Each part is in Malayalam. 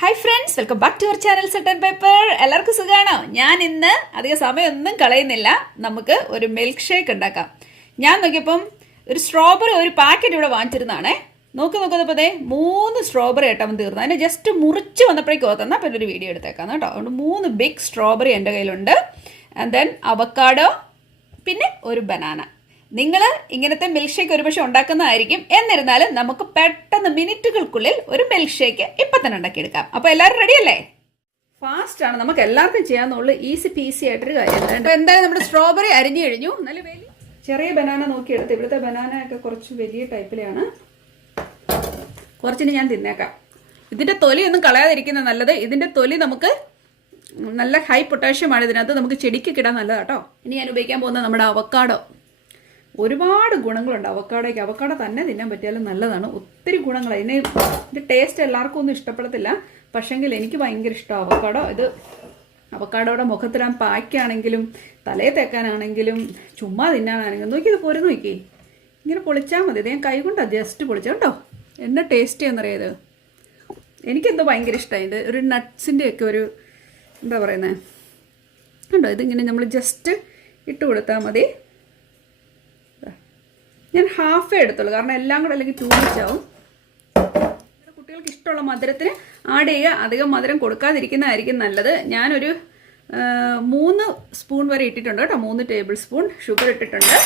Hi friends, welcome back to our channel Salt and Pepper. എല്ലാവർക്കും സുഖാണോ? ഞാൻ ഇന്ന് അധിക സമയമൊന്നും കളയുന്നില്ല. നമുക്ക് ഒരു മിൽക്ക് ഷേക്ക് ഉണ്ടാക്കാം. ഞാൻ നോക്കിയപ്പം ഒരു സ്ട്രോബെറി ഒരു പാക്കറ്റ് ഇവിടെ വാങ്ങിച്ചിരുന്നതാണേ. നോക്കുന്നപ്പോൾ 3 സ്ട്രോബെറി ആയിട്ടാണ് തീർന്നത്. അതിനെ ജസ്റ്റ് മുറിച്ച് വന്നപ്പോഴേക്കും ഓർത്തുന്ന അപ്പോൾ ഒരു വീഡിയോ എടുത്തേക്കാം കേട്ടോ. അതുകൊണ്ട് 3 ബിഗ് സ്ട്രോബെറി എൻ്റെ കയ്യിലുണ്ട്. ആൻഡ് ദെൻ അവക്കാഡോ, പിന്നെ ഒരു ബനാന. നിങ്ങൾ ഇങ്ങനത്തെ മിൽക്ക് ഷേക്ക് ഒരുപക്ഷെ ഉണ്ടാക്കുന്നതായിരിക്കും. എന്നിരുന്നാലും നമുക്ക് പെട്ടെന്ന് മിനിറ്റുകൾക്കുള്ളിൽ ഒരു മിൽക്ക് ഷേക്ക് ഇപ്പം തന്നെ ഉണ്ടാക്കിയെടുക്കാം. അപ്പോൾ എല്ലാവരും റെഡിയല്ലേ? ഫാസ്റ്റാണ്, നമുക്ക് എല്ലാവർക്കും ചെയ്യാമെന്നുള്ളൂ. ഈസി പീസി ആയിട്ടൊരു കാര്യം. അപ്പോൾ എന്തായാലും നമ്മുടെ സ്ട്രോബെറി അരിഞ്ഞു കഴിഞ്ഞു. നല്ല വലിയ ചെറിയ ബനാന നോക്കിയെടുത്ത്. ഇവിടുത്തെ ബനാന ഒക്കെ കുറച്ച് വലിയ ടൈപ്പിലാണ്. കുറച്ചിന് ഞാൻ തിന്നേക്കാം. ഇതിൻ്റെ തൊലിയൊന്നും കളയാതിരിക്കുന്നത് നല്ലത്. ഇതിൻ്റെ തൊലി നമുക്ക് നല്ല ഹൈ പൊട്ടാഷ്യമാണ് ഇതിനകത്ത്. നമുക്ക് ചെടിക്ക് കിടാൻ നല്ലതാട്ടോ. ഇനി ഞാൻ ഉപയോഗിക്കാൻ പോകുന്നത് നമ്മുടെ അവക്കാഡോ. ഒരുപാട് ഗുണങ്ങളുണ്ട് അവക്കാഡോയ്ക്ക്. അവക്കാഡോ തന്നെ തിന്നാൻ പറ്റിയാലും നല്ലതാണ്. ഒത്തിരി ഗുണങ്ങളാണ്. ഇതിൻ്റെ ടേസ്റ്റ് എല്ലാവർക്കും ഒന്നും ഇഷ്ടപ്പെടത്തില്ല. പക്ഷെങ്കിൽ എനിക്ക് ഭയങ്കര ഇഷ്ടമാണ് അവക്കാഡോ. ഇത് അവക്കാഡോയുടെ മുഖത്തിടാൻ പായ്ക്കാണെങ്കിലും തലയിൽ തേക്കാനാണെങ്കിലും ചുമ്മാ തിന്നാനാണെങ്കിലും നോക്കിയത് പോരെ നോക്കി. ഇങ്ങനെ പൊളിച്ചാൽ മതി. ഇത് ഞാൻ കൈ കൊണ്ടാണ് ജസ്റ്റ് പൊളിച്ച കേട്ടോ. എന്നെ ടേസ്റ്റ് ചെയ്യുന്നറിയത് എനിക്കെന്തോ ഭയങ്കര ഇഷ്ടമായി. ഇത് ഒരു നട്ട്സിൻ്റെയൊക്കെ ഒരു എന്താ പറയുന്നത് കണ്ടോ. ഇതിങ്ങനെ നമ്മൾ ജസ്റ്റ് ഇട്ട് കൊടുത്താൽ മതി. ഞാൻ ഹാഫേ എടുത്തുള്ളൂ, കാരണം എല്ലാം കൂടെ അല്ലെങ്കിൽ ടൂ മച്ച് ആവും. കുട്ടികൾക്ക് ഇഷ്ടമുള്ള മധുരത്തിന് ആഡ് ചെയ്യുക. അധികം മധുരം കൊടുക്കാതിരിക്കുന്നതായിരിക്കും നല്ലത്. ഞാനൊരു 3 സ്പൂൺ വരെ ഇട്ടിട്ടുണ്ട് കേട്ടോ. 3 ടേബിൾ സ്പൂൺ ഷുഗർ ഇട്ടിട്ടുണ്ട്.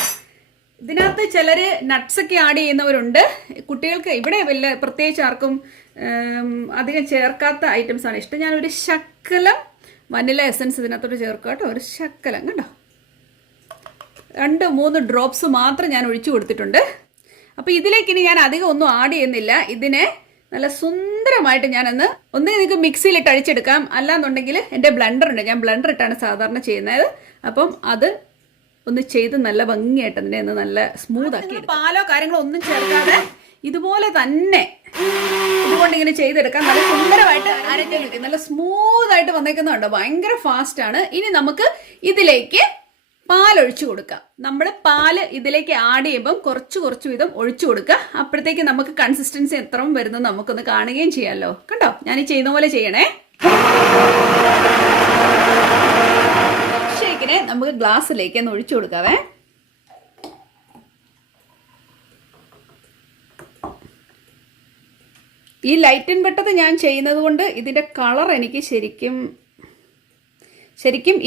ഇതിനകത്ത് ചിലർ നട്ട്സൊക്കെ ആഡ് ചെയ്യുന്നവരുണ്ട്. കുട്ടികൾക്ക് ഇവിടെ വലിയ പ്രത്യേകിച്ച് ആർക്കും അധികം ചേർക്കാത്ത ഐറ്റംസാണ് ഇഷ്ടം. ഞാനൊരു ശക്കലം വനില എസൻസ് ഇതിനകത്തോട്ട് ചേർക്കുക കേട്ടോ. ഒരു ശക്കലം കണ്ടോ. 2-3 ഡ്രോപ്സ് മാത്രം ഞാൻ ഒഴിച്ചു കൊടുത്തിട്ടുണ്ട്. അപ്പോൾ ഇതിലേക്ക് ഇനി ഞാൻ അധികം ഒന്നും ആഡ് ചെയ്യുന്നില്ല. ഇതിനെ നല്ല സുന്ദരമായിട്ട് ഞാനൊന്ന് നിങ്ങൾക്ക് മിക്സിയിലിട്ട് അടിച്ചെടുക്കാം. അല്ലാന്നുണ്ടെങ്കിൽ എൻ്റെ ബ്ലെൻഡർ ഉണ്ട്. ഞാൻ ബ്ലെൻഡർ ഇട്ടാണ് സാധാരണ ചെയ്യുന്നത്. അപ്പം അത് ഒന്ന് ചെയ്ത് നല്ല ഭംഗിയായിട്ട് അതിനെ ഒന്ന് നല്ല സ്മൂത്ത് ആക്കി. പാലോ കാര്യങ്ങളോ ഒന്നും ചേർക്കാതെ ഇതുപോലെ തന്നെ ഇതുകൊണ്ട് ഇങ്ങനെ ചെയ്തെടുക്കാം. നല്ല സുന്ദരമായിട്ട് അരഞ്ഞു നിൽക്കും. നല്ല സ്മൂത്തായിട്ട് വന്നേക്കുന്നുണ്ടോ. ഭയങ്കര ഫാസ്റ്റാണ്. ഇനി നമുക്ക് ഇതിലേക്ക് പാലൊഴിച്ചു കൊടുക്കാം. നമ്മൾ പാല് ഇതിലേക്ക് ആഡ് ചെയ്യുമ്പം കുറച്ച് വീതം ഒഴിച്ചു കൊടുക്കുക. അപ്പോഴത്തേക്ക് നമുക്ക് കൺസിസ്റ്റൻസി എത്ര വരുന്നത് നമുക്കൊന്ന് കാണുകയും ചെയ്യാമല്ലോ. കണ്ടോ, ഞാൻ ഈ ചെയ്യുന്ന പോലെ ചെയ്യണേ. ഷേക്കിനെ നമുക്ക് ഗ്ലാസ്സിലേക്ക് ഒന്ന് ഒഴിച്ചു കൊടുക്കാവേ. ഈ ലൈറ്റിൻ വെട്ടത്ത് ഞാൻ ചെയ്യുന്നത് കൊണ്ട് ഇതിൻ്റെ കളർ എനിക്ക് ശരിക്കും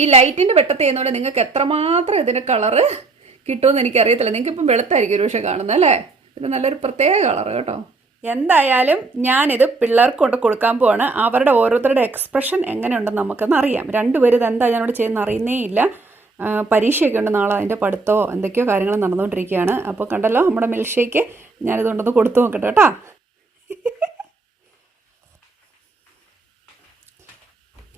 ഈ ലൈറ്റിൻ്റെ വെട്ടത്ത് ചെയ്യുന്നതുകൊണ്ട് നിങ്ങൾക്ക് എത്രമാത്രം ഇതിൻ്റെ കളറ് കിട്ടുമെന്ന് എനിക്കറിയത്തില്ല. നിങ്ങൾക്കിപ്പം വെളുത്തായിരിക്കും ഒരു പക്ഷേ കാണുന്നത് അല്ലേ. ഇത് നല്ലൊരു പ്രത്യേക കളറ് കേട്ടോ. എന്തായാലും ഞാനിത് പിള്ളേർക്ക് കൊണ്ട് കൊടുക്കാൻ പോവാണ്. അവരുടെ ഓരോരുത്തരുടെ എക്സ്പ്രഷൻ എങ്ങനെയുണ്ടെന്ന് നമുക്കൊന്ന് അറിയാം. രണ്ടുപേരും ഇതെന്താ ഞാനിവിടെ ചെയ്യുന്ന അറിയുന്നേ ഇല്ല. പരീക്ഷയൊക്കെ ഉണ്ട് നാളെ. അതിൻ്റെ പഠിത്തമോ എന്തൊക്കെയോ കാര്യങ്ങൾ നടന്നുകൊണ്ടിരിക്കുകയാണ്. അപ്പോൾ കണ്ടല്ലോ നമ്മുടെ മിൽക്ക് ഷേക്ക് ഞാനിതുകൊണ്ടൊന്ന് കൊടുത്തു നോക്കട്ടെ കേട്ടോ.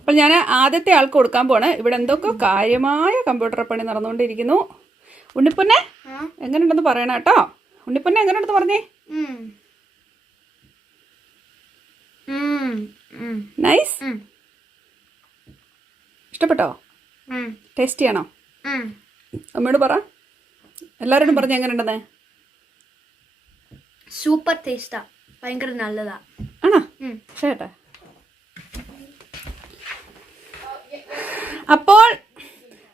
അപ്പോൾ ഞാൻ ആദ്യത്തെ ആൾക്ക് കൊടുക്കാൻ പോവാണ്. ഇവിടെ എന്തൊക്കെ കാര്യമായ കമ്പ്യൂട്ടർ പണി നടന്നുകൊണ്ടിരിക്കുന്നു. ഉണ്ണിപ്പൊന്നെ എങ്ങനെയുണ്ടെന്ന് പറയണം കേട്ടോ. ഉണ്ണിപ്പൊന്നെ എങ്ങനെയുണ്ടെന്ന് പറഞ്ഞേ. നൈസ്. ഇഷ്ടപ്പെട്ടോ? ടേസ്റ്റ് ചെയ്യണോ? അമ്മയോട് പറ. എല്ലാവരോടും പറഞ്ഞ് എങ്ങനെയുണ്ടെന്ന്. സൂപ്പർ ടേസ്റ്റാ. ഭയങ്കര നല്ലതാ. ആണോ? ചേട്ടാ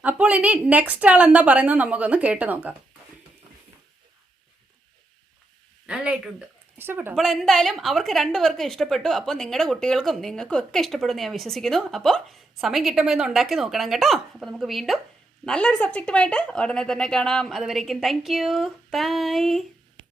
അപ്പോൾ ഇനി നെക്സ്റ്റ് ആൾ എന്താ പറയുന്നത് നമുക്കൊന്ന് കേട്ട് നോക്കാം. നല്ലതായിട്ടുണ്ട്. ഇഷ്ടപ്പെട്ടു. അപ്പോൾ എന്തായാലും അവർക്ക് 2 പേർക്കും ഇഷ്ടപ്പെട്ടു. അപ്പോൾ നിങ്ങളുടെ കുട്ടികൾക്കും നിങ്ങൾക്കും ഒക്കെ ഇഷ്ടപ്പെടുമെന്ന് ഞാൻ വിശ്വസിക്കുന്നു. അപ്പോൾ സമയം കിട്ടുമ്പോൾ ഒന്ന് ഉണ്ടാക്കി നോക്കണം കേട്ടോ. അപ്പോൾ നമുക്ക് വീണ്ടും നല്ലൊരു സബ്ജക്റ്റുമായിട്ട് ഉടനെ തന്നെ കാണാം. അതുവരേക്കും താങ്ക് യു. ബൈ.